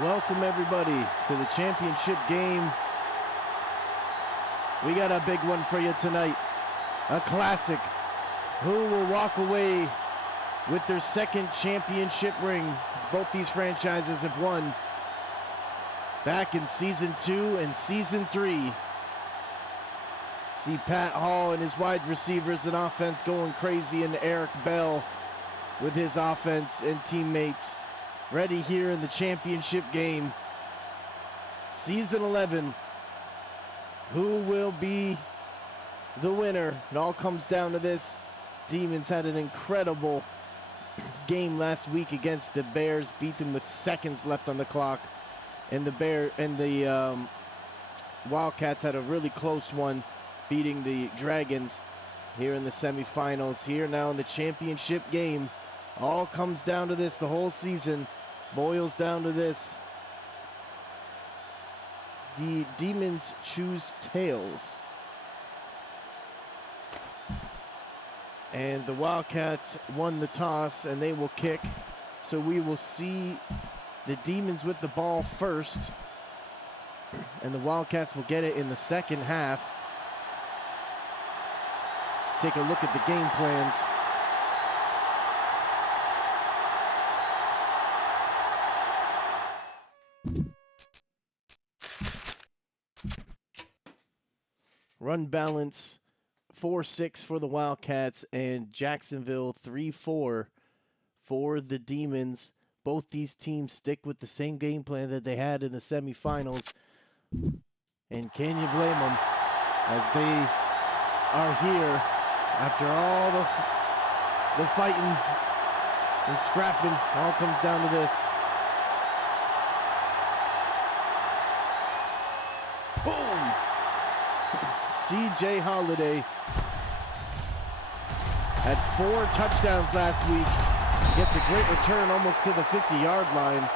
Welcome everybody to the championship game. We got a big one for you tonight. A classic. Who will walk away with their second championship ring, as both these franchises have won back in Season 2 and Season 3. See Pat Hall and his wide receivers and offense going crazy, and Eric Bell with his offense and teammates ready here in the championship game. Season 11. Who will be the winner? It all comes down to this. Demons had an incredible game last week against the Bears, beat them with seconds left on the clock. And the Wildcats had a really close one, beating the Dragons here in the semifinals. Here now in the championship game. All comes down to this. The whole season boils down to this. The Demons choose tails, and the Wildcats won the toss, and they will kick. So we will see the Demons with the ball first, and the Wildcats will get it in the second half. Let's take a look at the game plans. Run balance 4-6 for the Wildcats, and Jacksonville 3-4 for the Demons. Both these teams stick with the same game plan that they had in the semifinals. And can you blame them, as they are here after all the fighting and scrapping? All comes down to this. Boom! C.J. Holiday had 4 touchdowns last week. Gets a great return almost to the 50-yard line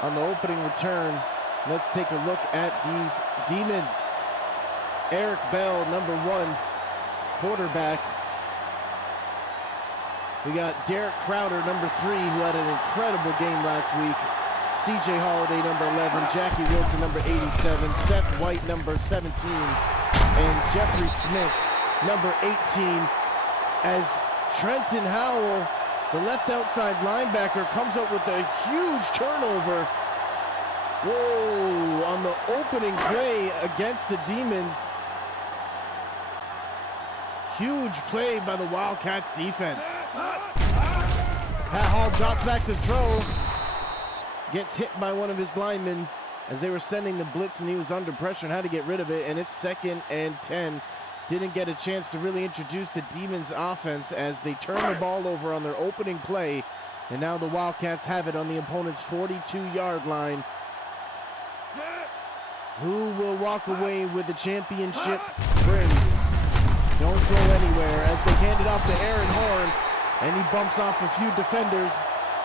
on the opening return. Let's take a look at these Demons. Eric Bell, number 1 quarterback. We got Derek Crowder, number 3, who had an incredible game last week. C.J. Holiday, number 11. Jackie Wilson, number 87. Seth White, number 17. And Jeffrey Smith, number 18, as Trenton Howell, the left outside linebacker, comes up with a huge turnover. Whoa, on the opening play against the Demons. Huge play by the Wildcats defense. Pat Hall drops back to throw, gets hit by one of his linemen as they were sending the blitz, and he was under pressure and had to get rid of it, and it's 2nd and 10. Didn't get a chance to really introduce the Demons offense as they turn the ball over on their opening play, and now the Wildcats have it on the opponent's 42-yard line. Who will walk away with the championship ring? Don't go anywhere as they hand it off to Aaron Horn, and he bumps off a few defenders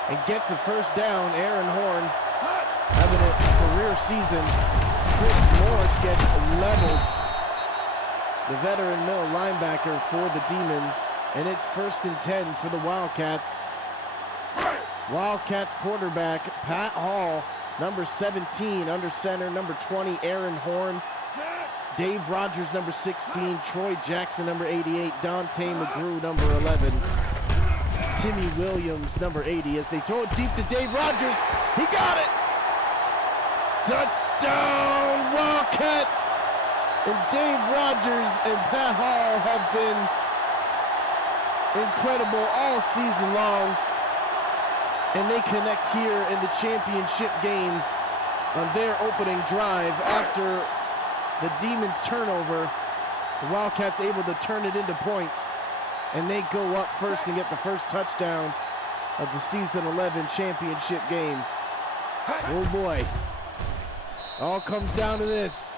and gets a first down. Aaron Horn having a career season. Chris Morris gets leveled, the veteran middle linebacker for the Demons, and it's 1st and 10 for the Wildcats. Wildcats quarterback Pat Hall, number 17, under center, number 20, Aaron Horn. Dave Rogers, number 16, Troy Jackson, number 88, Dante McGrew, number 11. Timmy Williams, number 80, as they throw it deep to Dave Rogers. He got it! Touchdown, Wildcats! And Dave Rogers and Pat Hall have been incredible all season long. And they connect here in the championship game on their opening drive. After the Demons turnover, the Wildcats able to turn it into points. And they go up first and get the first touchdown of the Season 11 championship game. Oh boy. All comes down to this.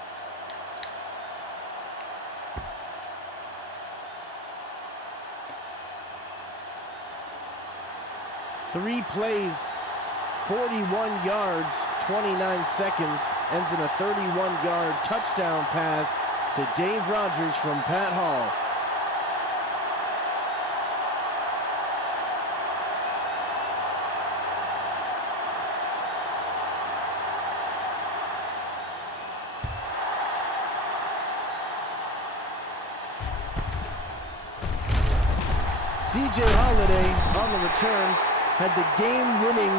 Three plays, 41 yards, 29 seconds, ends in a 31-yard touchdown pass to Dave Rogers from Pat Hall. C.J. Holiday on the return had the game-winning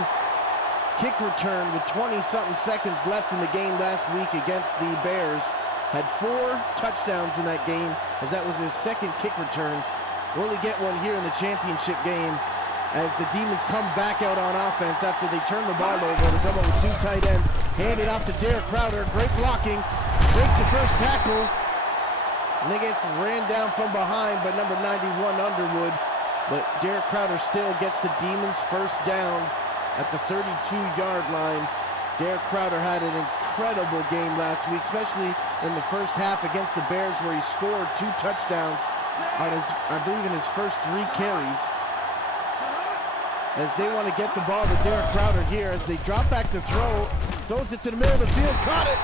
kick return with 20-something seconds left in the game last week against the Bears. Had 4 touchdowns in that game, as that was his second kick return. Will he get one here in the championship game as the Demons come back out on offense after they turn the ball over to come up with 2 tight ends. Hand it off to Derek Crowder. Great blocking. Breaks the first tackle. And then gets ran down from behind by number 91 Underwood. But Derek Crowder still gets the Demons first down at the 32-yard line. Derek Crowder had an incredible game last week, especially in the first half against the Bears, where he scored 2 touchdowns on his, I believe, in his first 3 carries. As they want to get the ball to Derek Crowder here, as they drop back to throw, throws it to the middle of the field, caught it.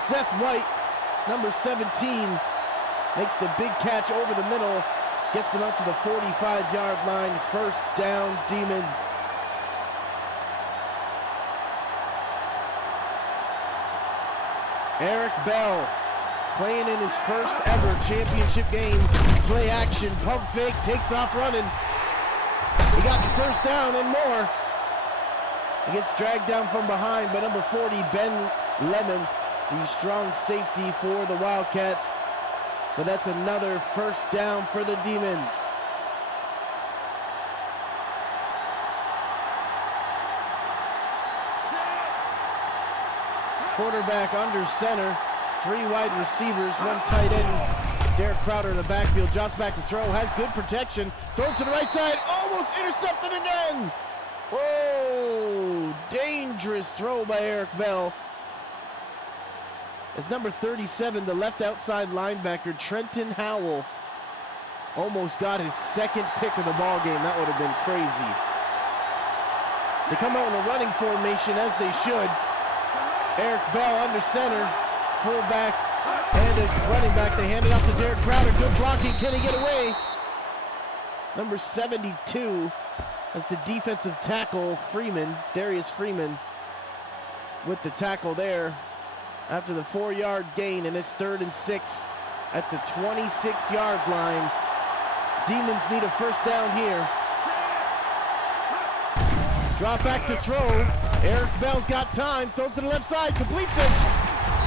Seth White, number 17, makes the big catch over the middle, gets him out to the 45-yard line. First down, Demons. Eric Bell playing in his first ever championship game. Play action, pump fake, takes off running. He got the first down and more. He gets dragged down from behind by number 40, Ben Lemon, the strong safety for the Wildcats. But that's another first down for the Demons. Quarterback under center, 3 wide receivers, 1 tight end. Derek Crowder in the backfield, drops back to throw, has good protection, throws to the right side, almost intercepted again. Oh, dangerous throw by Eric Bell. As number 37, the left outside linebacker, Trenton Howell, almost got his second pick of the ball game. That would have been crazy. They come out in a running formation, as they should. Eric Bell under center, fullback and a running back. They hand it off to Derek Crowder. Good blocking. Can he get away? Number 72 as the defensive tackle, Freeman, Darius Freeman, with the tackle there after the 4-yard gain, and it's 3rd and 6 at the 26-yard line. Demons need a first down here. Drop back to throw. Eric Bell's got time. Throws to the left side. Completes it.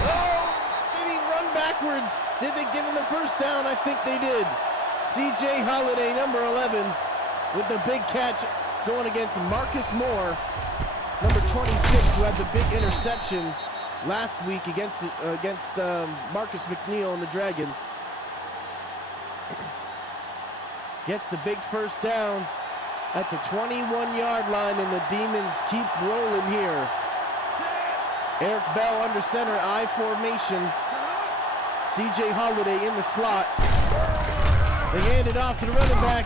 Oh, did he run backwards? Did they give him the first down? I think they did. C.J. Holiday, number 11, with the big catch going against Marcus Moore, number 26, who had the big interception last week against Marcus McNeil and the Dragons. Gets the big first down at the 21-yard line, and the Demons keep rolling here. Eric Bell under center, I formation. C.J. Holiday in the slot. They hand it off to the running back.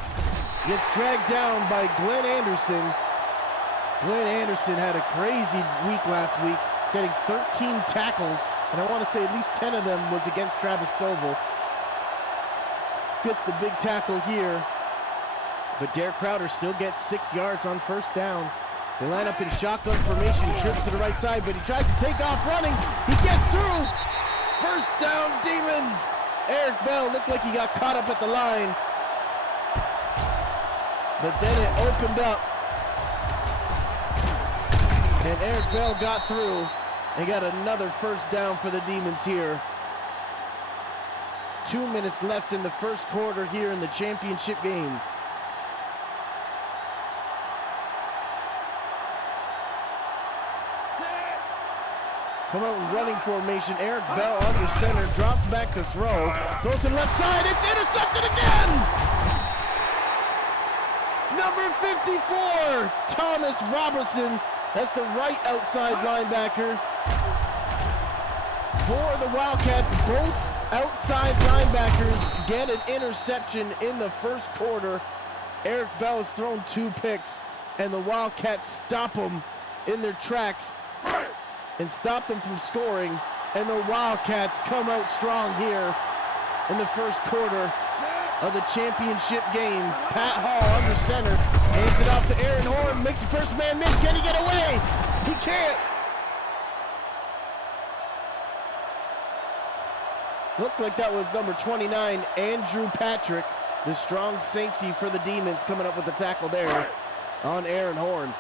Gets dragged down by Glenn Anderson. Glenn Anderson had a crazy week last week, getting 13 tackles, and I want to say at least 10 of them was against Travis Stovall. Gets the big tackle here. But Derek Crowder still gets 6 yards on first down. They line up in shotgun formation, trips to the right side, but he tries to take off running. He gets through. First down, Demons. Eric Bell looked like he got caught up at the line. But then it opened up. And Eric Bell got through and got another first down for the Demons here. 2 minutes left in the first quarter here in the championship game. Come out in running formation. Eric Bell under center, drops back to throw. Throws to the left side. It's intercepted again! Number 54, Thomas Robertson. That's the right outside linebacker for the Wildcats. Both outside linebackers get an interception in the first quarter. Eric Bell has thrown 2 picks, and the Wildcats stop them in their tracks and stop them from scoring, and the Wildcats come out strong here in the first quarter of the championship game. Pat Hall under center, hands it off to Aaron Horn, makes the first man miss. Can he get away? He can't. Looked like that was number 29, Andrew Patrick, the strong safety for the Demons, coming up with the tackle there on Aaron Horn.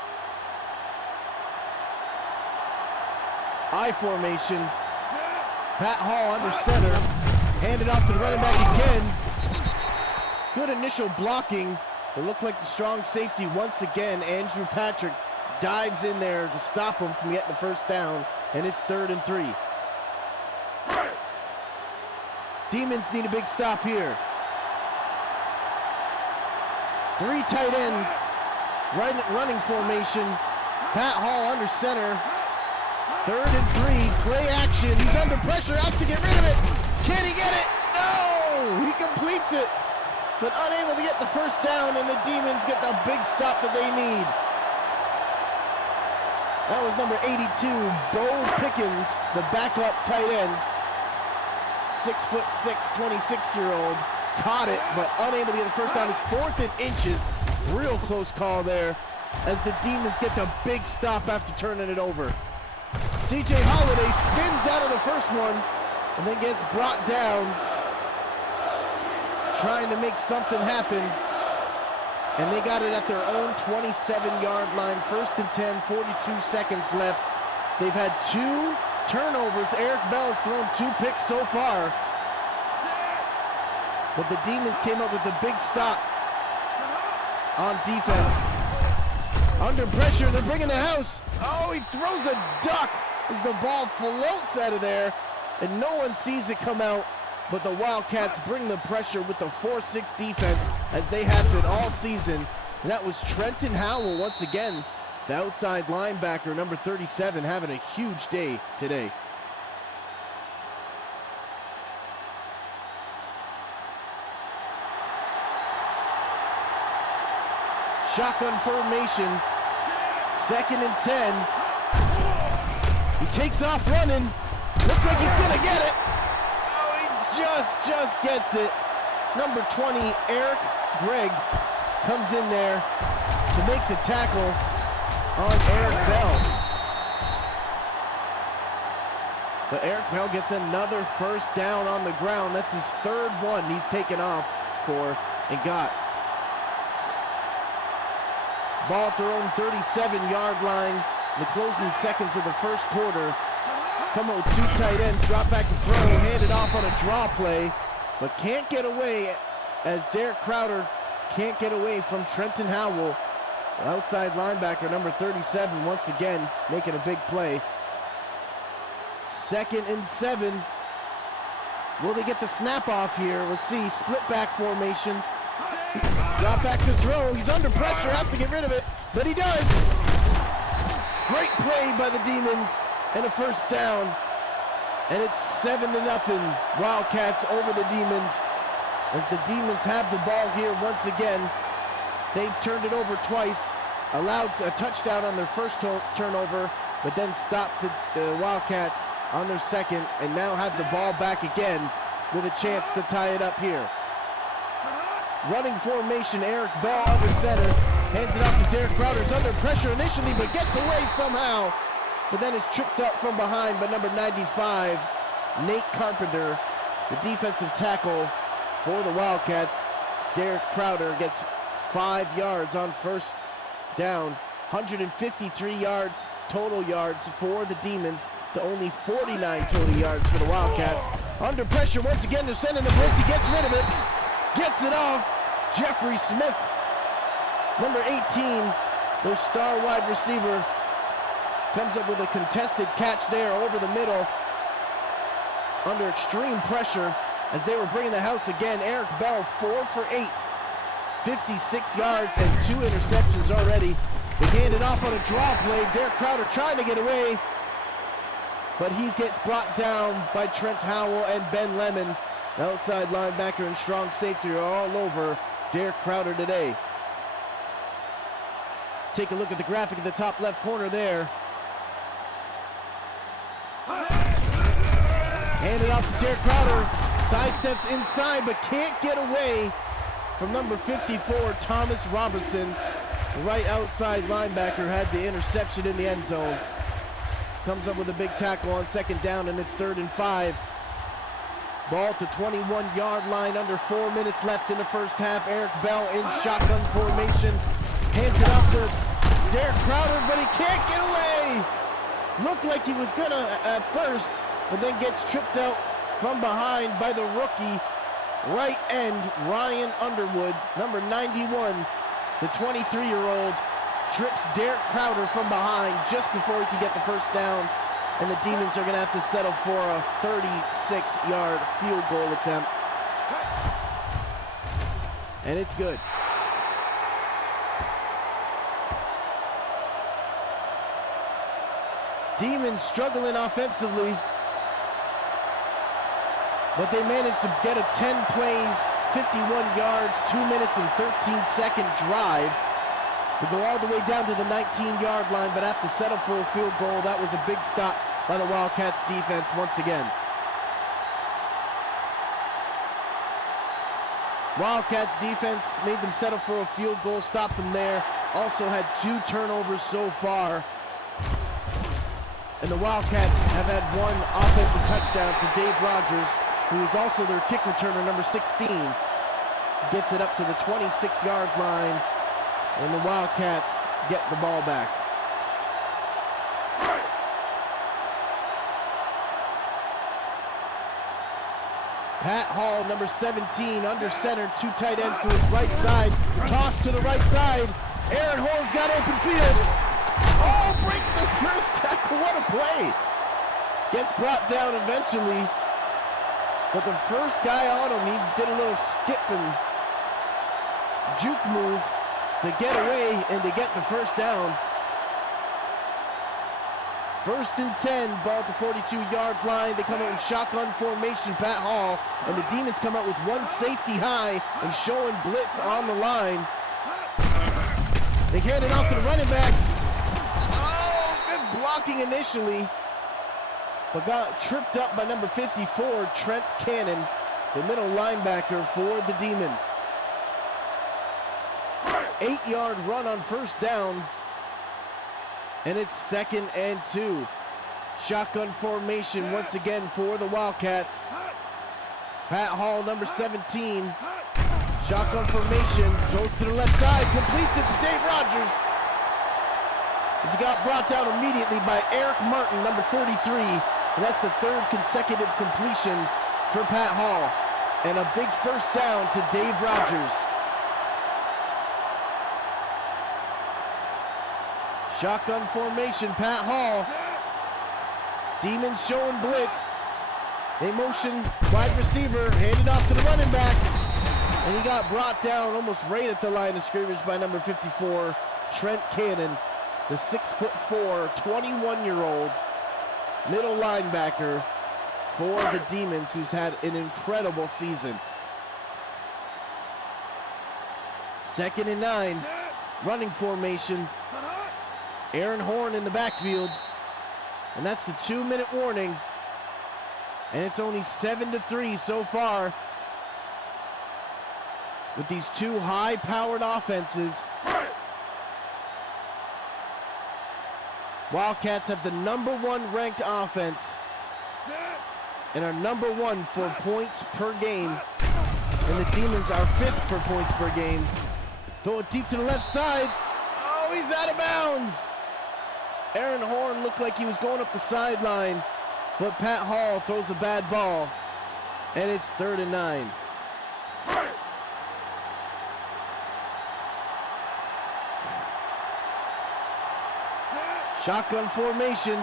I formation. Pat Hall under center. Handed off to the running back again. Good initial blocking. It looked like the strong safety once again. Andrew Patrick dives in there to stop him from getting the first down, and it's 3rd and 3. Demons need a big stop here. 3 tight ends, running formation. Pat Hall under center. 3rd and 3, play action. He's under pressure, has to get rid of it. Can he get it? No! He completes it, but unable to get the first down, and the Demons get the big stop that they need. That was number 82, Bo Pickens, the backup tight end. 6'6", 26-year-old. Caught it, but unable to get the first down. It's 4th and inches. Real close call there as the Demons get the big stop after turning it over. CJ Holiday spins out of the first one and then gets brought down, trying to make something happen. And they got it at their own 27-yard line. 1st and 10, 42 seconds left. They've had 2 turnovers. Eric Bell has thrown 2 picks so far. But the Demons came up with a big stop on defense. Under pressure, they're bringing the house. Oh, he throws a duck as the ball floats out of there, and no one sees it come out. But the Wildcats bring the pressure with the 4-6 defense, as they have been all season. And that was Trenton Howell once again, the outside linebacker, number 37, having a huge day today. Shotgun formation, 2nd and 10. He takes off running. Looks like he's gonna get it. Oh, he just gets it. Number 20, Eric Gregg, comes in there to make the tackle on Eric Bell. But Eric Bell gets another first down on the ground. That's his 3rd one he's taken off for and got. Ball at their own 37-yard line in the closing seconds of the first quarter. Come up with 2 tight ends, drop back to throw, handed off on a draw play, but can't get away as Derek Crowder can't get away from Trenton Howell, outside linebacker, number 37, once again making a big play. 2nd and 7. Will they get the snap off here? Let's see, split back formation. Drop back to throw. He's under pressure, has to get rid of it, but he does. Great play by the Demons and a first down. And it's 7-0 Wildcats over the Demons, as the Demons have the ball here once again. They've turned it over twice, allowed a touchdown on their first turnover, but then stopped the Wildcats on their second, and now have the ball back again with a chance to tie it up here. Running formation, Eric Bell under center, hands it off to Derek Crowder. He's under pressure initially, but gets away somehow, but then is tripped up from behind by number 95, Nate Carpenter, the defensive tackle for the Wildcats. Derek Crowder gets 5 yards on first down. 153 yards, total yards for the Demons, to only 49 total yards for the Wildcats. Under pressure once again, they're sending the blitz. He gets rid of it, gets it off. Jeffrey Smith, number 18, their star wide receiver, comes up with a contested catch there over the middle under extreme pressure as they were bringing the house again. Eric Bell, 4 for 8, 56 yards and 2 interceptions already. They hand it off on a draw play. Derek Crowder trying to get away, but he gets brought down by Trent Howell and Ben Lemon. The outside linebacker and strong safety are all over Derek Crowder today. Take a look at the graphic in the top left corner there. Hand it off to Derek Crowder. Sidesteps inside, but can't get away from number 54, Thomas Robertson. The right outside linebacker had the interception in the end zone. Comes up with a big tackle on 2nd down, and it's 3rd and 5. Ball to 21-yard line, under 4 minutes left in the first half. Eric Bell in shotgun formation. Hands it off to Derek Crowder, but he can't get away. Looked like he was gonna at first, but then gets tripped out from behind by the rookie right end, Ryan Underwood, number 91. The 23-year-old trips Derek Crowder from behind just before he can get the first down. And the Demons are going to have to settle for a 36-yard field goal attempt. And it's good. Demons struggling offensively, but they managed to get a 10 plays, 51 yards, 2 minutes and 13-second drive to go all the way down to the 19-yard line, but have to settle for a field goal. That was a big stop by the Wildcats defense once again. Wildcats defense made them settle for a field goal, stopped them there. Also had 2 turnovers so far. And the Wildcats have had 1 offensive touchdown to Dave Rogers, who is also their kick returner, number 16. Gets it up to the 26-yard line, and the Wildcats get the ball back. Pat Hall, number 17, under center, 2 tight ends to his right side. Toss to the right side. Aaron Horn's got open field. Oh, breaks the first tackle. What a play. Gets brought down eventually. But the first guy on him, he did a little skip and juke move to get away and to get the first down. First and 10, ball at the 42-yard line. They come out in shotgun formation, Pat Hall, and the Demons come out with 1 safety high and showing blitz on the line. They hand it off to the running back. Oh, good blocking initially, but got tripped up by number 54, Trent Cannon, the middle linebacker for the Demons. 8-yard run on first down, and it's 2nd and 2. Shotgun formation once again for the Wildcats. Pat Hall, number 17. Shotgun formation, throws to the left side, completes it to Dave Rogers. As he got brought down immediately by Eric Martin, number 33. And that's the 3rd consecutive completion for Pat Hall. And a big first down to Dave Rogers. Shotgun formation, Pat Hall. Demons showing blitz. They motion wide receiver, handed off to the running back. And he got brought down almost right at the line of scrimmage by number 54, Trent Cannon, the 6'4", 21-year-old middle linebacker for the Demons, who's had an incredible season. 2nd and 9, running formation. Aaron Horn in the backfield, and that's the 2-minute warning, and it's only 7-3 so far with these 2 high-powered offenses. Wildcats have the number 1 ranked offense and are number 1 for points per game, and the Demons are 5th for points per game. Throw it deep to the left side. Oh, he's out of bounds. Aaron Horn looked like he was going up the sideline, but Pat Hall throws a bad ball, and it's 3rd and 9. Shotgun formation.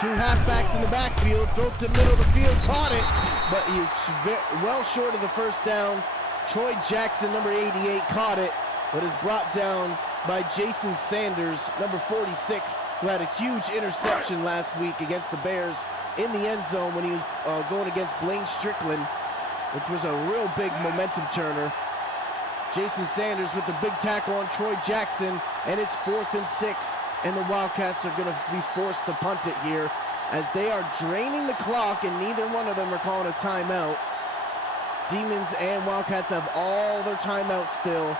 2 halfbacks in the backfield, throw it to the middle of the field, caught it, but he is well short of the first down. Troy Jackson, number 88, caught it, but is brought down by Jason Sanders, number 46, who had a huge interception last week against the Bears in the end zone when he was going against Blaine Strickland, which was a real big momentum turner. Jason Sanders with the big tackle on Troy Jackson, and it's 4th and 6, and the Wildcats are going to be forced to punt it here as they are draining the clock, and neither one of them are calling a timeout. Demons and Wildcats have all their timeouts still,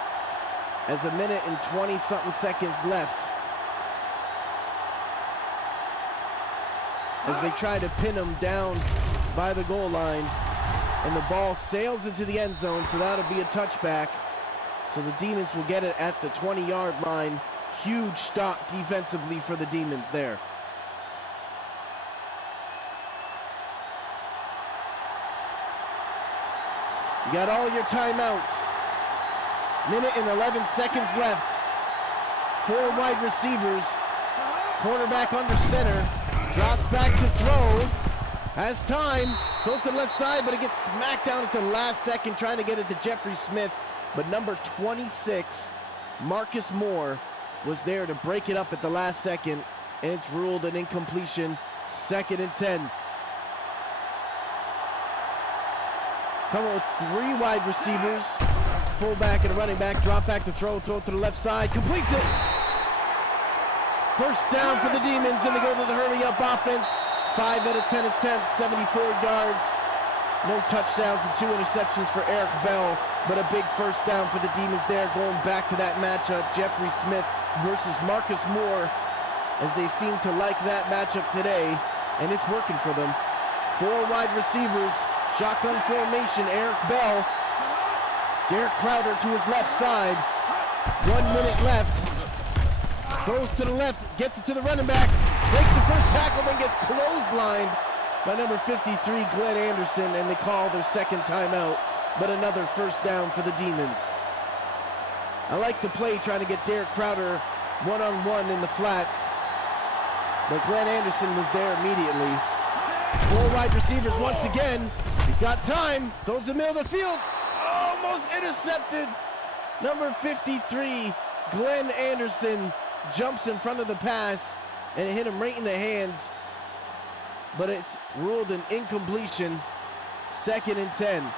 as 1 minute and 20-something seconds left. as they try to pin him down by the goal line. And the ball sails into the end zone, so that'll be a touchback. So the Demons will get it at the 20-yard line. Huge stop defensively for the Demons there. You got all your timeouts. Minute and 11 seconds left. 4 wide receivers. Quarterback under center. Drops back to throw. Has time. Goes to the left side, but it gets smacked down at the last second, trying to get it to Jeffrey Smith. But number 26, Marcus Moore, was there to break it up at the last second, and it's ruled an incompletion. 2nd and 10. Coming with 3 wide receivers. Fullback and a running back. Drop back to throw to the left side. Completes it. First down for the Demons, and they go to the hurry-up offense. 5 out of 10 attempts, 74 yards. No touchdowns and 2 interceptions for Eric Bell, but a big first down for the Demons there, going back to that matchup, Jeffrey Smith versus Marcus Moore, as they seem to like that matchup today, and it's working for them. 4 wide receivers, shotgun formation, Eric Bell. Derek Crowder to his left side. 1 minute left. Goes to the left, gets it to the running back, breaks the first tackle, then gets clotheslined by number 53, Glenn Anderson, and they call their 2nd timeout, but another first down for the Demons. I like the play, trying to get Derek Crowder one-on-one in the flats, but Glenn Anderson was there immediately. 4 wide receivers once again. He's got time, throws the middle of the field, almost intercepted. Number 53, Glenn Anderson, jumps in front of the pass, and it hit him right in the hands, but it's ruled an incompletion. 2nd and 10.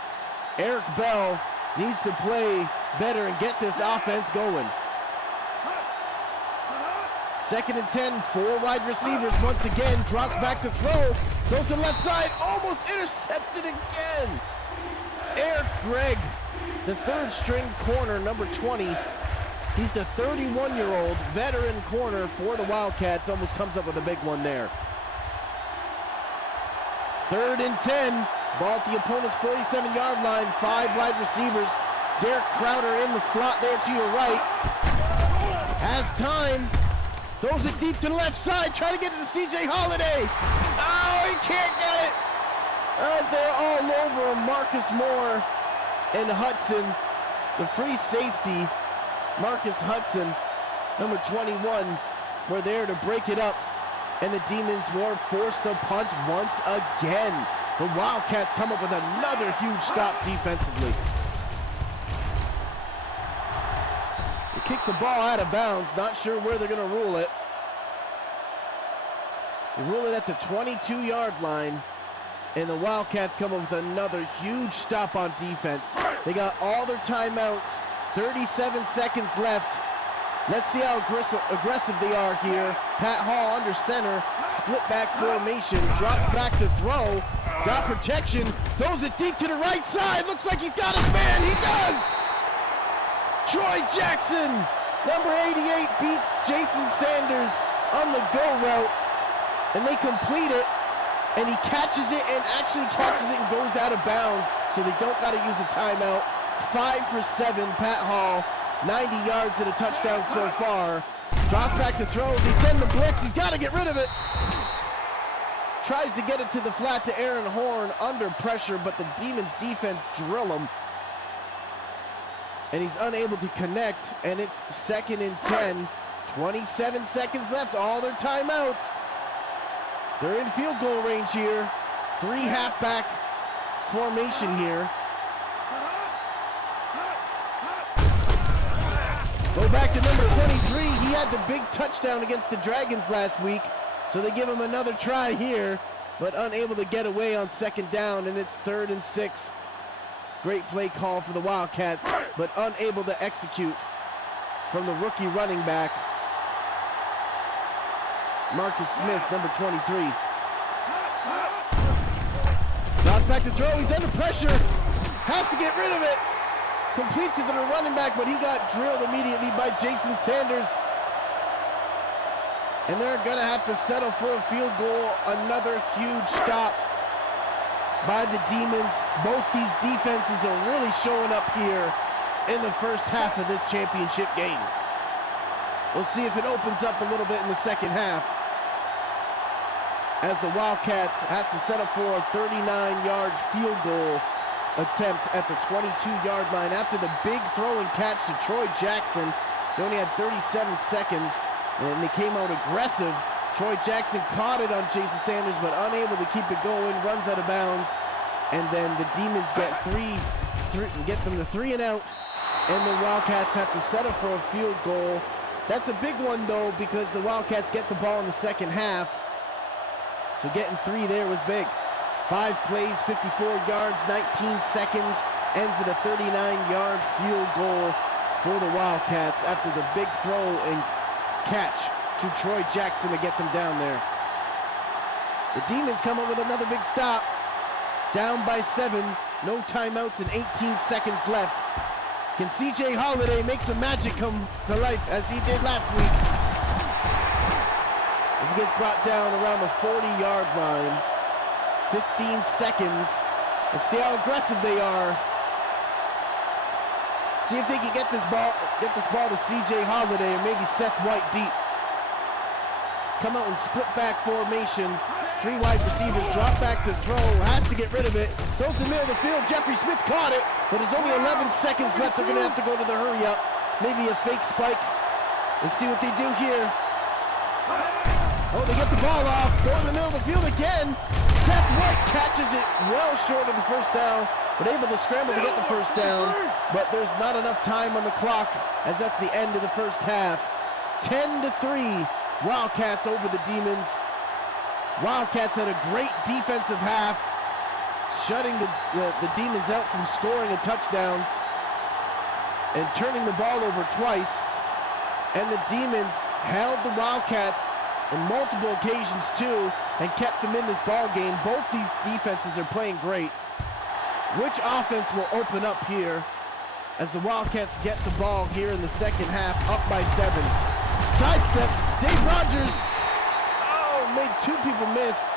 Eric Bell needs to play better and get this offense going. 2nd and 10, 4 wide receivers once again, drops back to throw, goes to the left side, almost intercepted again. Eric Gregg, the 3rd string corner, number 20. He's the 31-year-old veteran corner for the Wildcats. Almost comes up with a big one there. 3rd and 10. Ball at the opponent's 47-yard line. 5 wide receivers. Derek Crowder in the slot there to your right. Has time. Throws it deep to the left side. Trying to get it to C.J. Holiday. Oh, he can't get it. They're all over him. Marcus Moore and Hudson, the free safety. Marcus Hudson, number 21, were there to break it up, and the Demons were forced to punt once again. The Wildcats come up with another huge stop defensively. They kick the ball out of bounds, not sure where they're going to rule it. They rule it at the 22-yard line, and the Wildcats come up with another huge stop on defense. They got all their timeouts. 37 seconds left. Let's see how aggressive they are here. Pat Hall under center, split back formation, drops back to throw, got protection, throws it deep to the right side. Looks like he's got his man. He does! Troy Jackson, number 88, beats Jason Sanders on the go route, and they complete it, and he catches it and actually catches it and goes out of bounds, so they don't got to use a timeout. 5 for 7, Pat Hall, 90 yards and a touchdown so far. Drops back to throw. They send the blitz. He's got to get rid of it. Tries to get it to the flat to Aaron Horn under pressure, but the Demons defense drill him. And he's unable to connect, and it's 2nd and 10. 27 seconds left, all their timeouts. They're in field goal range here. 3 halfback formation here. Go back to number 23. He had the big touchdown against the Dragons last week, so they give him another try here, but unable to get away on 2nd down, and it's 3rd and 6. Great play call for the Wildcats, but unable to execute from the rookie running back, Marcus Smith, number 23. Drops back to throw. He's under pressure. Has to get rid of it. Completes it to the running back, but he got drilled immediately by Jason Sanders. And they're going to have to settle for a field goal. Another huge stop by the Demons. Both these defenses are really showing up here in the first half of this championship game. We'll see if it opens up a little bit in the second half, as the Wildcats have to settle for a 39-yard field goal attempt at the 22-yard line after the big throw and catch to Troy Jackson. They only had 37 seconds, and they came out aggressive. Troy Jackson caught it on Jason Sanders, but unable to keep it going, runs out of bounds, and then the Demons get them to 3 and out, and the Wildcats have to settle for a field goal. That's a big one, though, because the Wildcats get the ball in the second half, so getting 3 there was big. 5 plays, 54 yards, 19 seconds, ends in a 39-yard field goal for the Wildcats after the big throw and catch to Troy Jackson to get them down there. The Demons come up with another big stop. Down by 7, no timeouts and 18 seconds left. Can CJ Holiday make some magic come to life as he did last week? As he gets brought down around the 40-yard line. 15 seconds. Let's see how aggressive they are. See if they can get this ball to CJ Holiday or maybe Seth White deep. Come out in split back formation. 3 wide receivers, drop back to throw, has to get rid of it. Throws in the middle of the field. Jeffrey Smith caught it, but there's only 11 seconds left. They're gonna have to go to the hurry up. Maybe a fake spike. Let's see what they do here. Oh, they get the ball off. Go in the middle of the field again. Seth White catches it well short of the first down, but able to scramble to get the first down. But there's not enough time on the clock, as that's the end of the first half. 10-3, Wildcats over the Demons. Wildcats had a great defensive half, shutting the Demons out from scoring a touchdown and turning the ball over twice. And the Demons held the Wildcats on multiple occasions too and kept them in this ball game. Both these defenses are playing great. Which offense will open up here as the Wildcats get the ball here in the second half, up by 7? Sidestep, Dave Rogers. Oh, made 2 people miss,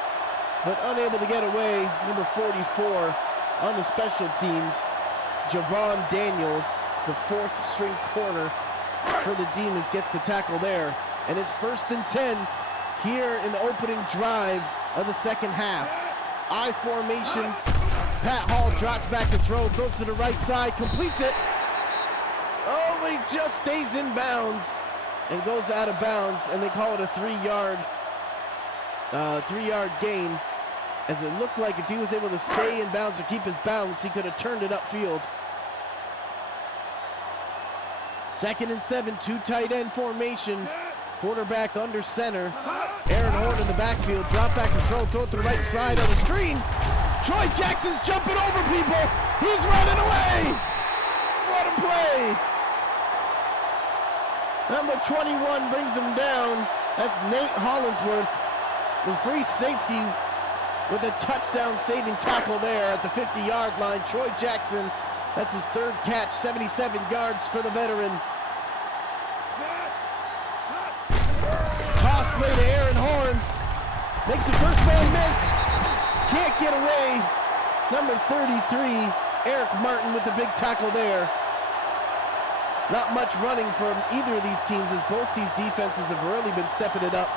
but unable to get away. Number 44 on the special teams, Javon Daniels, the 4th string corner for the Demons, gets the tackle there. And it's 1st and 10 here in the opening drive of the second half. I formation. Pat Hall drops back to throw, throws to the right side, completes it. Oh, but he just stays in bounds and goes out of bounds, and they call it a 3-yard gain, as it looked like if he was able to stay in bounds or keep his balance, he could have turned it upfield. 2nd and 7, 2 tight end formation. Quarterback under center. Aaron Horn in the backfield. Drop back and throw to the right side on the screen. Troy Jackson's jumping over people. He's running away. What a play. Number 21 brings him down. That's Nate Hollingsworth, the free safety, with a touchdown saving tackle there at the 50-yard line. Troy Jackson, that's his 3rd catch, 77 yards for the veteran. Toss play to Aaron Horn. Makes the first man miss. Can't get away. Number 33, Eric Martin with the big tackle there. Not much running from either of these teams, as both these defenses have really been stepping it up.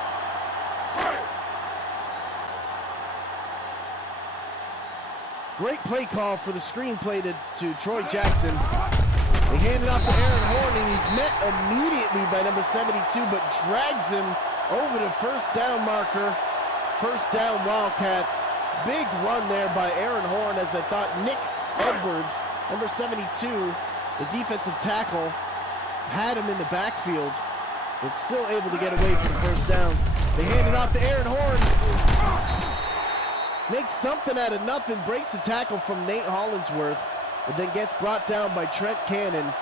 Great play call for the screen play to Troy Jackson. They hand it off to Aaron Horn, and he's met immediately by number 72, but drags him over the first down marker. First down, Wildcats. Big run there by Aaron Horn, as I thought Nick Edwards, number 72, the defensive tackle, had him in the backfield, but still able to get away from the first down. They hand it off to Aaron Horn. Makes something out of nothing, breaks the tackle from Nate Hollingsworth, but then gets brought down by Trent Cannon.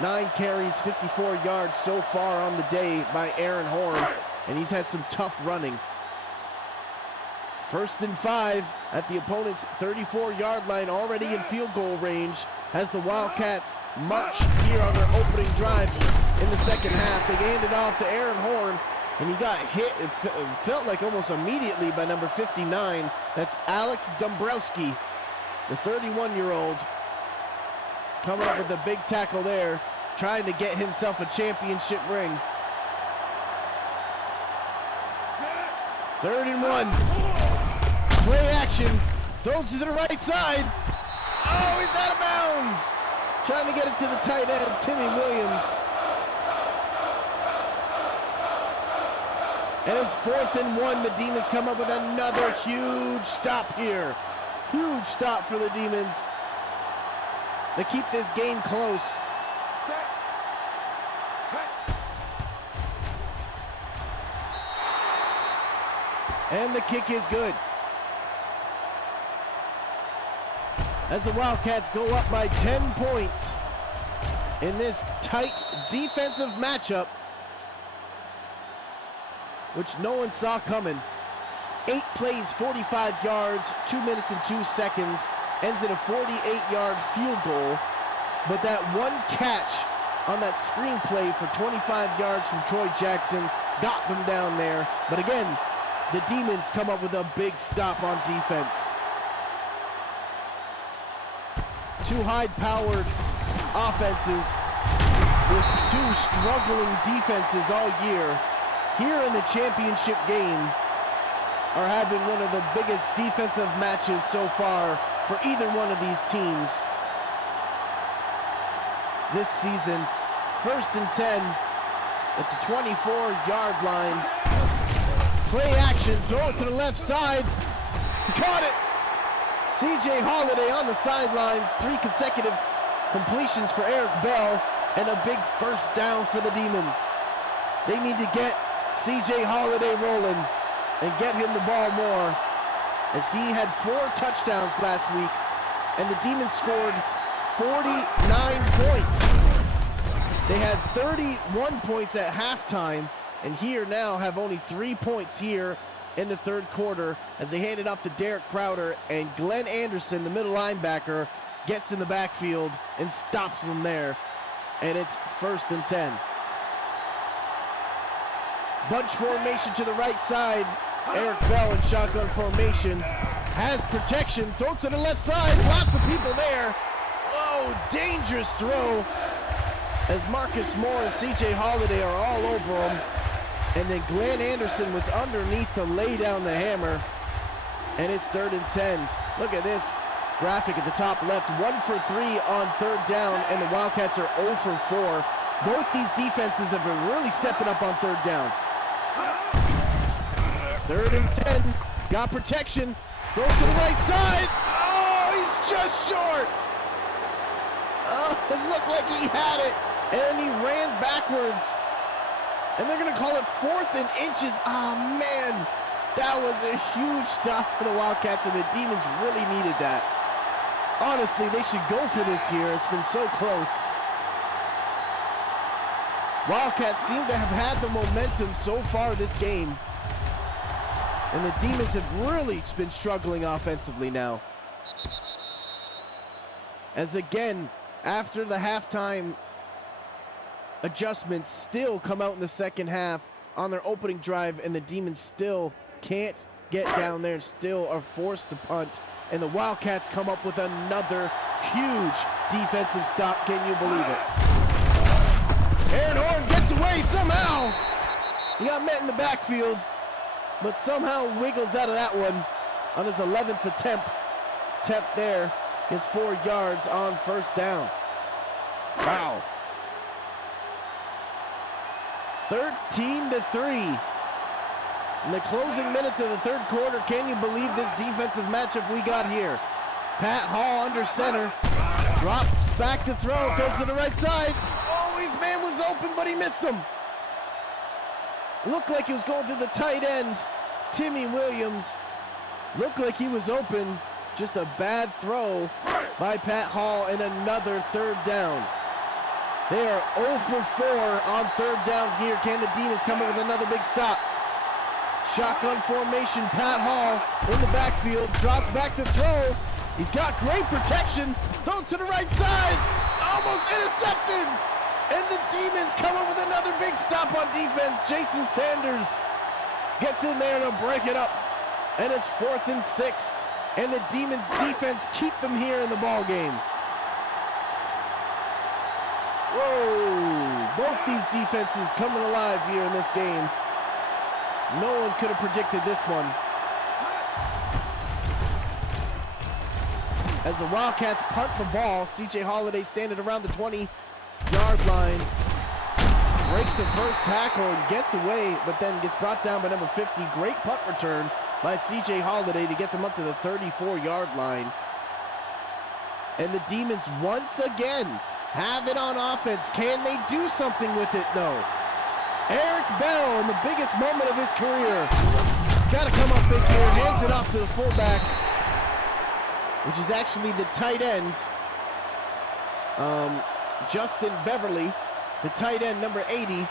9 carries, 54 yards so far on the day by Aaron Horn, and he's had some tough running. 1st and 5 at the opponent's 34-yard line, already in field goal range, as the Wildcats march here on their opening drive in the second half. They hand it off to Aaron Horn. And he got hit, it felt like almost immediately, by number 59. That's Alex Dombrowski, the 31-year-old, coming up with a big tackle there, trying to get himself a championship ring. 3rd and 1. Play action. Throws to the right side. Oh, he's out of bounds. Trying to get it to the tight end, Timmy Williams. And it's 4th and 1. The Demons come up with another huge stop here. Huge stop for the Demons. They keep this game close. And the kick is good. As the Wildcats go up by 10 points in this tight defensive matchup, which no one saw coming. 8 plays, 45 yards, 2 minutes and 2 seconds, ends in a 48-yard field goal. But that one catch on that screenplay for 25 yards from Troy Jackson got them down there. But again, the Demons come up with a big stop on defense. 2 high-powered offenses with 2 struggling defenses all year here in the championship game are having one of the biggest defensive matches so far for either one of these teams this season. 1st and 10 at the 24-yard line. Play action, throw it to the left side. He caught it. C.J. Holiday on the sidelines. 3 consecutive completions for Eric Bell and a big first down for the Demons. They need to get C.J. Holiday rolling and get him the ball more, as he had 4 touchdowns last week, and the Demons scored 49 points. They had 31 points at halftime, and here now have only 3 points here in the 3rd quarter as they hand it off to Derek Crowder, and Glenn Anderson, the middle linebacker, gets in the backfield and stops from there, and it's 1st and 10. Bunch formation to the right side. Eric Bell in shotgun formation. Has protection. Throw to the left side. Lots of people there. Oh, dangerous throw. As Marcus Moore and C.J. Holiday are all over him. And then Glenn Anderson was underneath to lay down the hammer. And it's 3rd and 10. Look at this graphic at the top left. 1 for 3 on 3rd down, and the Wildcats are 0 for 4. Both these defenses have been really stepping up on 3rd down. 3rd and 10. He's got protection. Throws to the right side. Oh, he's just short. Oh, it looked like he had it, and he ran backwards. And they're going to call it 4th and inches. Oh, man. That was a huge stop for the Wildcats, and the Demons really needed that. Honestly, they should go for this here. It's been so close. Wildcats seem to have had the momentum so far this game. And the Demons have really been struggling offensively now. As again, after the halftime adjustments still come out in the second half on their opening drive, and the Demons still can't get down there and still are forced to punt. And the Wildcats come up with another huge defensive stop. Can you believe it? Aaron Horn gets away somehow. He got met in the backfield, but somehow wiggles out of that one on his 11th attempt there. Gets 4 yards on 1st down. Wow. 13-3. In the closing minutes of the 3rd quarter, can you believe this defensive matchup we got here? Pat Hall under center, drops back to throw, throws to the right side. Oh, his man was open, but he missed him. Looked like he was going to the tight end, Timmy Williams. Looked like he was open. Just a bad throw by Pat Hall, and another 3rd down. They are 0 for 4 on 3rd down here. Can the Demons come up with another big stop? Shotgun formation, Pat Hall in the backfield, drops back to throw. He's got great protection, throws to the right side, almost intercepted. And the Demons come up with another big stop on defense. Jason Sanders gets in there to break it up. And it's 4th and 6. And the Demons defense keep them here in the ball game. Whoa, both these defenses coming alive here in this game. No one could have predicted this one. As the Wildcats punt the ball, C.J. Holiday standing around the 20-yard line. Breaks the first tackle and gets away, but then gets brought down by number 50. Great punt return by C.J. Holiday to get them up to the 34-yard line. And the Demons once again have it on offense. Can they do something with it, though? Eric Bell, in the biggest moment of his career, got to come up big here, hands it off to the fullback, which is actually the tight end, Justin Beverly, the tight end, number 80,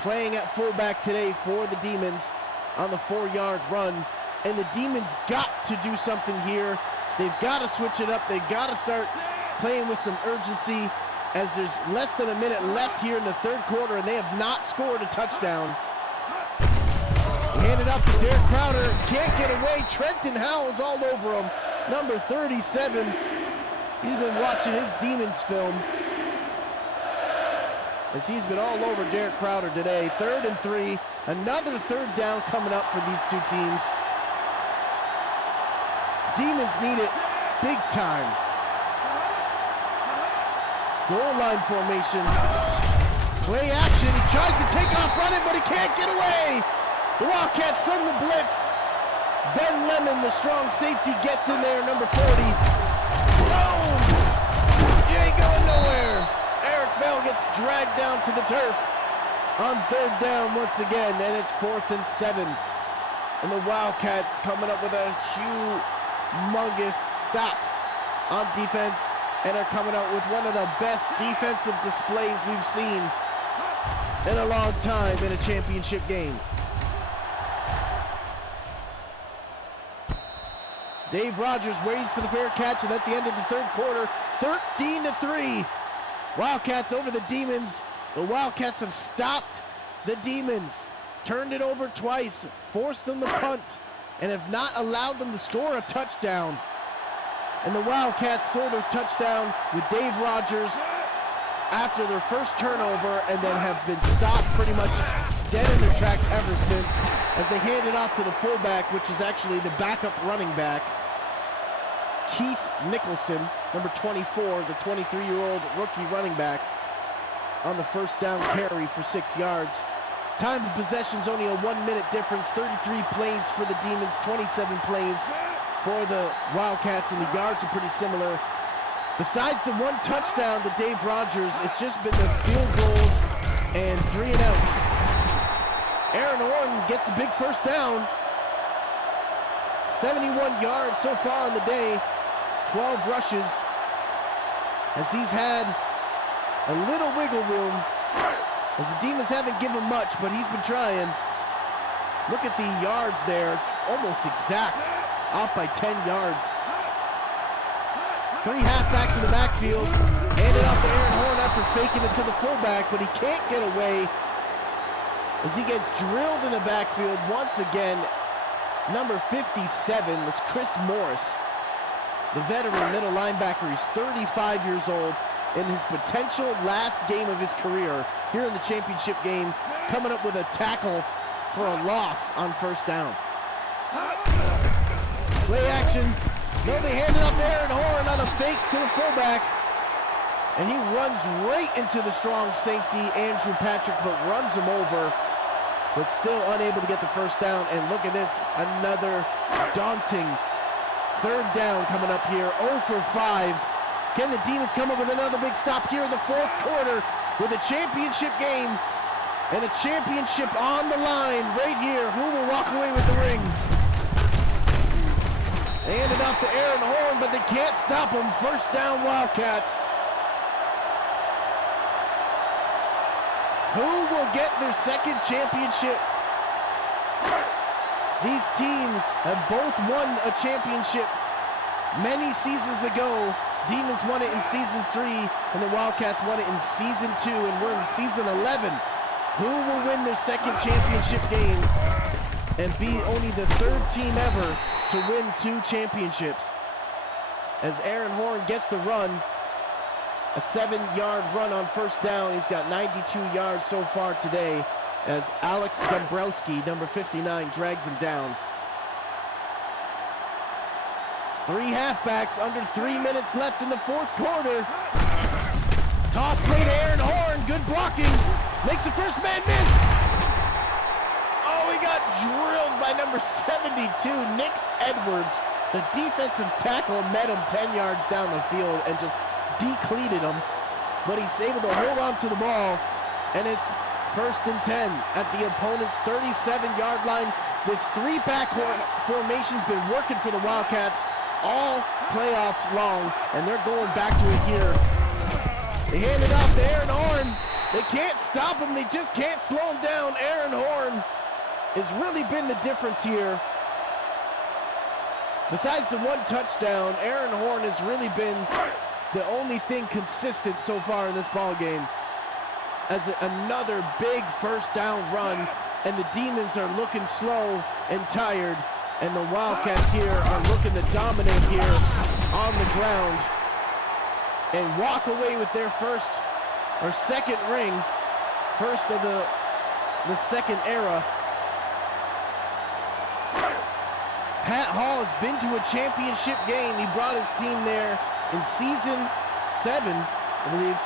playing at fullback today for the Demons on the 4-yard run. And the Demons got to do something here. They've got to switch it up. They've got to start playing with some urgency, as there's less than a minute left here in the third quarter, and they have not scored a touchdown. Handed off to Derek Crowder. Can't get away. Trenton Howell's all over him. Number 37. He's been watching his Demons film, as he's been all over Derek Crowder today. 3rd and 3. Another third down coming up for these two teams. Demons need it big time. Goal line formation. Play action. He tries to take off running, but he can't get away. The Wildcats send the blitz. Ben Lemon, the strong safety, gets in there, number 40. Boom! You ain't going nowhere. Eric Bell gets dragged down to the turf on 3rd down once again, and it's 4th and 7. And the Wildcats coming up with a humongous stop on defense, and are coming out with one of the best defensive displays we've seen in a long time in a championship game. Dave Rogers waits for the fair catch, and that's the end of the third quarter. 13-3. Wildcats over the Demons. The Wildcats have stopped the Demons, turned it over twice, forced them to punt, and have not allowed them to score a touchdown. And the Wildcats scored a touchdown with Dave Rogers after their first turnover, and then have been stopped pretty much dead in their tracks ever since, as they hand it off to the fullback, which is actually the backup running back, Keith Nicholson, number 24, the 23-year-old rookie running back, on the first down carry for 6 yards. Time of possession's only a 1-minute difference. 33 plays for the Demons, 27 plays for the Wildcats, and the yards are pretty similar. Besides the one touchdown to Dave Rogers, it's just been the field goals and 3 and outs. Aaron Horn gets a big first down. 71 yards so far on the day, 12 rushes, as he's had a little wiggle room, as the Demons haven't given much, but he's been trying. Look at the yards there, almost exact, off by 10 yards. 3 halfbacks in the backfield, handed off to Aaron Horn after faking it to the fullback, but he can't get away as he gets drilled in the backfield once again. Number 57 was Chris Morris, the veteran middle linebacker. He's 35 years old in his potential last game of his career here in the championship game, coming up with a tackle for a loss on first down. Play action. No, they hand it off to Aaron Horn on a fake to the fullback, and he runs right into the strong safety, Andrew Patrick, but runs him over, but still unable to get the first down. And look at this, another daunting third down coming up here, 0 for 5. Can the Demons come up with another big stop here in the fourth quarter with a championship game and a championship on the line right here? Who will walk away with the ring? They hand it off to Aaron Horn, but they can't stop him. First down, Wildcats. Who will get their second championship? These teams have both won a championship many seasons ago Demons won it in season 3, and the Wildcats won it in season 2, and we're in season 11. Who will win their second championship game and be only the 3rd team ever to win 2 championships? As Aaron Horn gets the run, a 7-yard run on first down. He's got 92 yards so far today, as Alex Dombrowski, number 59, drags him down. 3 halfbacks, under 3 minutes left in the 4th quarter. Toss play to Aaron Horn, good blocking. Makes the first man miss. Oh, he got drilled by number 72, Nick Edwards. The defensive tackle met him 10 yards down the field and just decleated him. But he's able to hold on to the ball, and it's 1st and 10 at the opponent's 37-yard line. This 3-back formation's been working for the Wildcats all playoffs long, and they're going back to it here. They hand it off to Aaron Horn. They can't stop him. They just can't slow him down. Aaron Horn has really been the difference here. Besides the 1 touchdown, Aaron Horn has really been the only thing consistent so far in this ball game. As another big first down run, and the Demons are looking slow and tired, and the Wildcats here are looking to dominate here on the ground and walk away with their first or second ring, first of the second era. Pat Hall has been to a championship game. He brought his team there in season 7, I believe,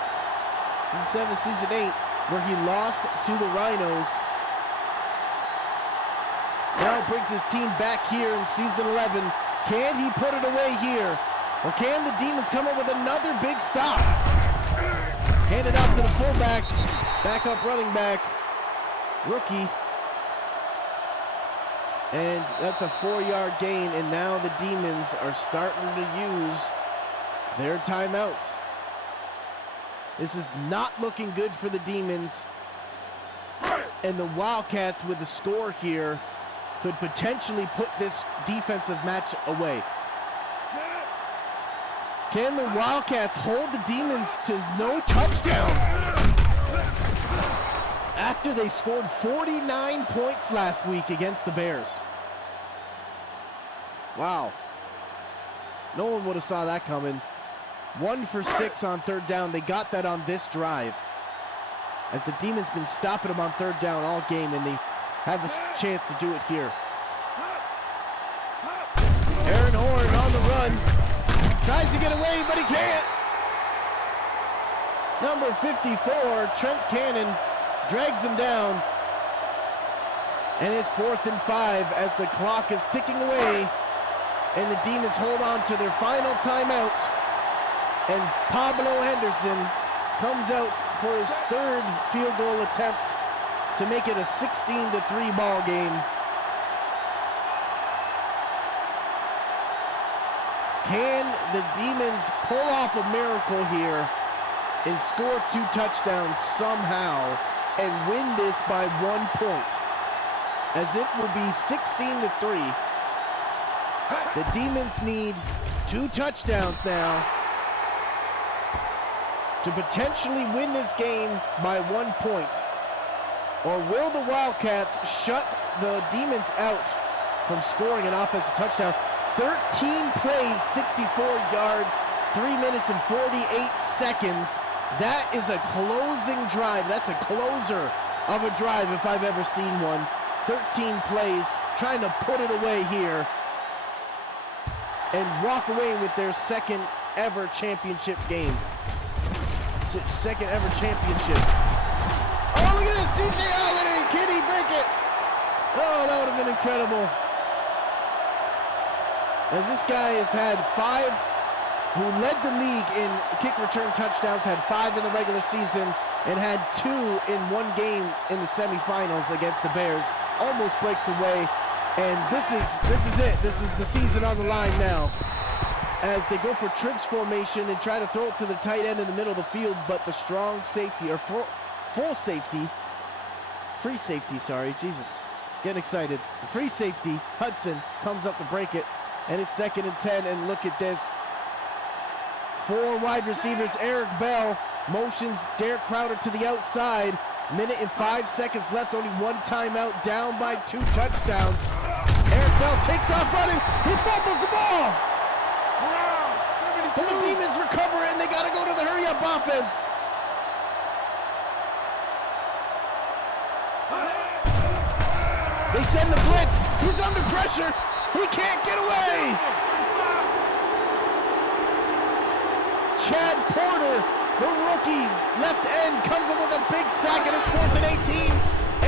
season 8, where he lost to the Rhinos. Now brings his team back here in season 11. Can he put it away here? Or can the Demons come up with another big stop? Hand it off to the fullback, backup running back, rookie. And that's a 4-yard gain, and now the Demons are starting to use their timeouts. This is not looking good for the Demons. And the Wildcats, with the score here, could potentially put this defensive match away. Can the Wildcats hold the Demons to no touchdown after they scored 49 points last week against the Bears? Wow. No one would have saw that coming. 1 for 6 on 3rd down. They got that on this drive, as the Demons been stopping them on 3rd down all game, and they have the chance to do it here. Aaron Horn on the run. Tries to get away, but he can't. Number 54, Trent Cannon, drags him down. And it's 4th and 5 as the clock is ticking away. And the Demons hold on to their final timeout. And Pablo Henderson comes out for his 3rd field goal attempt to make it a 16-3 ball game. Can the Demons pull off a miracle here and score 2 touchdowns somehow and win this by 1 point? As it will be 16-3. The Demons need 2 touchdowns now to potentially win this game by 1 point. Or will the Wildcats shut the Demons out from scoring an offensive touchdown? 13 plays, 64 yards, 3 minutes and 48 seconds. That is a closing drive. That's a closer of a drive if I've ever seen one. 13 plays, trying to put it away here and walk away with their second ever championship game. Second ever championship. Oh, look at this, CJ Holiday. Can he break it? Oh, that would have been incredible. As this guy has had 5, who led the league in kick return touchdowns, had 5 in the regular season, and had 2 in 1 game in the semifinals against the Bears. Almost breaks away, and this is it. This is the season on the line now, as they go for trips formation and try to throw it to the tight end in the middle of the field, but the strong safety, or full safety, free safety, sorry, Jesus, getting excited. Free safety, Hudson, comes up to break it. And it's 2nd and 10, and look at this. 4 wide receivers. Eric Bell motions Derek Crowder to the outside. Minute and 5 seconds left, only 1 timeout, down by 2 touchdowns. Eric Bell takes off running, he fumbles the ball. But the Demons recover it, and they gotta go to the hurry-up offense. They send the blitz, he's under pressure, he can't get away. Chad Porter, the rookie left end, comes up with a big sack, and it's 4th and 18,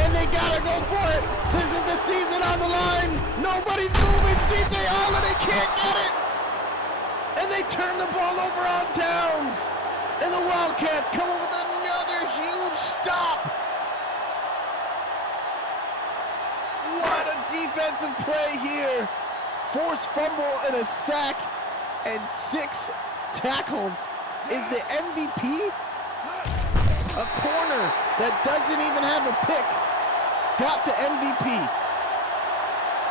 and they gotta go for it. This is the season on the line. Nobody's moving. CJ Holiday can't get it, and they turn the ball over on downs, and the Wildcats come up with another huge stop. What a defensive play here. Forced fumble and a sack and 6 tackles. Is the MVP? A corner that doesn't even have a pick got the MVP.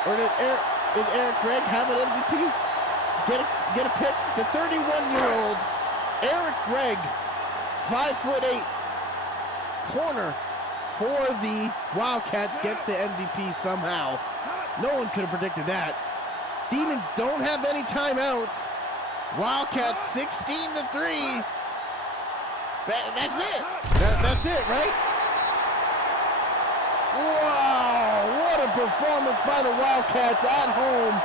Or did Eric Gregg have an MVP? Get a pick? The 31-year-old Eric Gregg, 5'8", corner for the Wildcats, gets the MVP somehow. No one could have predicted that. Demons don't have any timeouts. Wildcats 16-3. That's it. That's it, right? Wow, what a performance by the Wildcats at home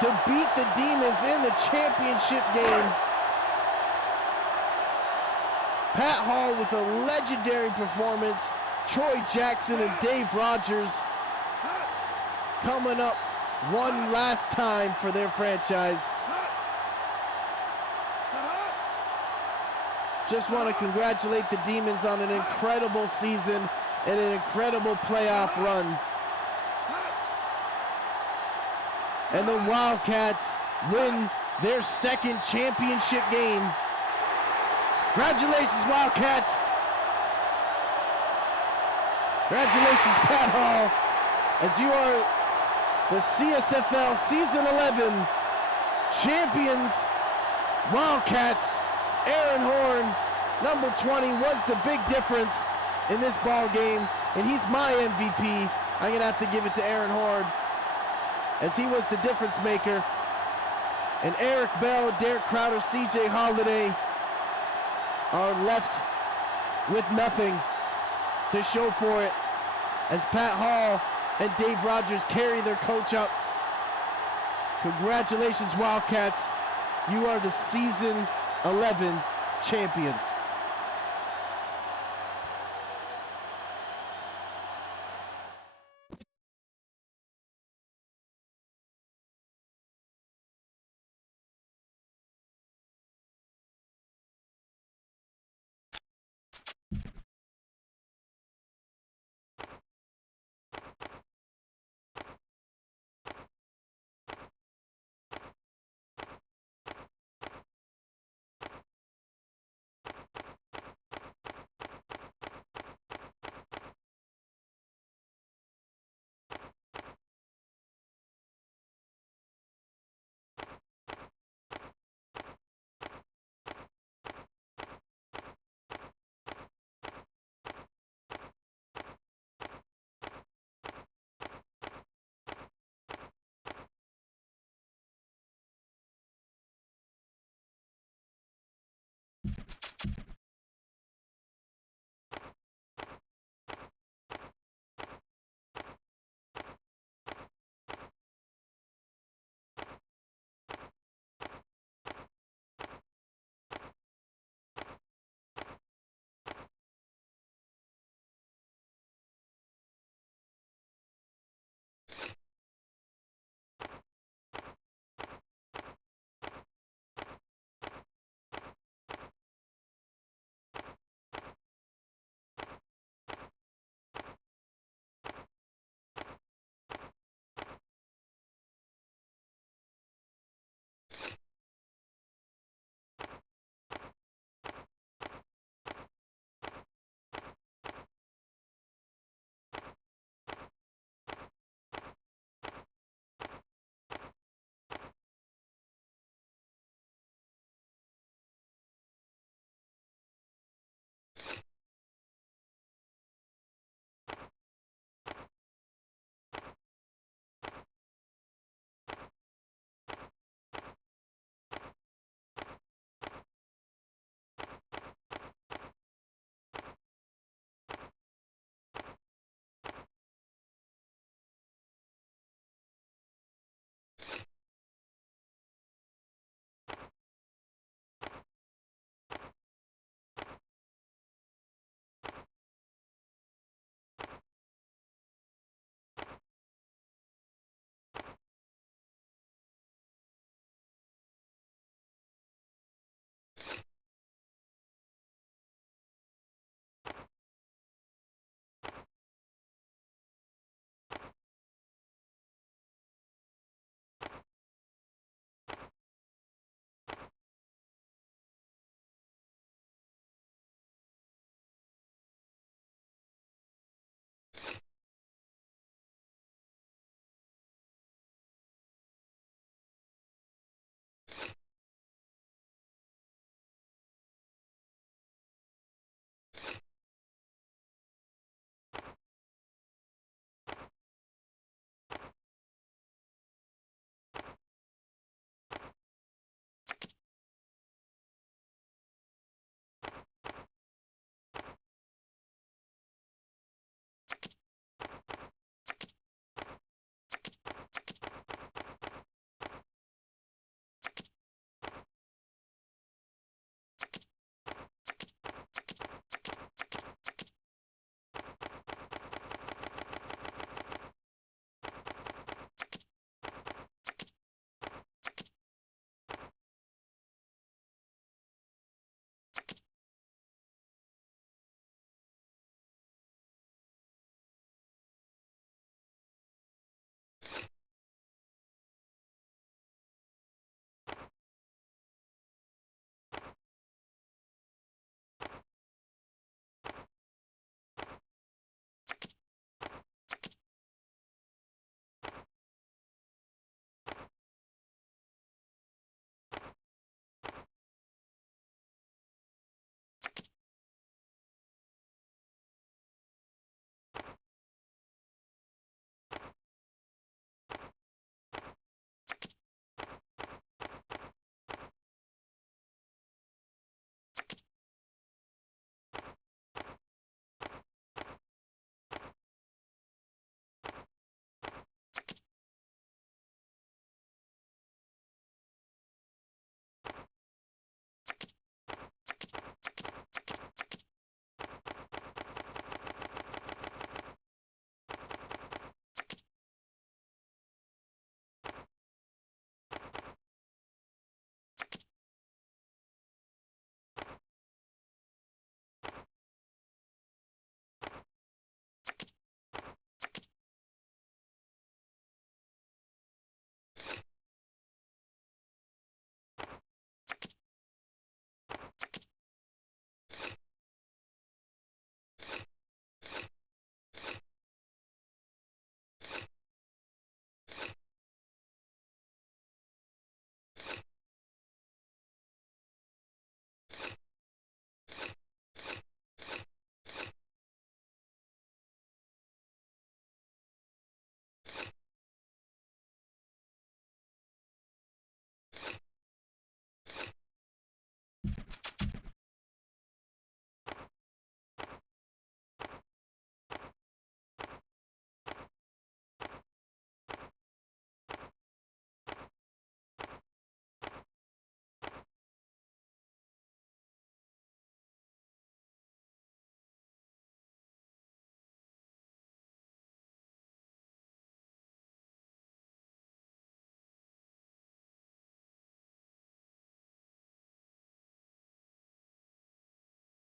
to beat the Demons in the championship game. Pat Hall with a legendary performance. Troy Jackson and Dave Rogers coming up one last time for their franchise. Just want to congratulate the Demons on an incredible season and an incredible playoff run. And the Wildcats win their 2nd championship game. Congratulations, Wildcats. Congratulations, Pat Hall, as you are the CSFL Season 11 champions. Wildcats. Aaron Horn, number 20, was the big difference in this ball game, and he's my MVP. I'm going to have to give it to Aaron Horn, as he was the difference maker. And Eric Bell, Derek Crowder, CJ Holiday are left with nothing to show for it, as Pat Hall and Dave Rogers carry their coach up. Congratulations, Wildcats. You are the Season 11 champions.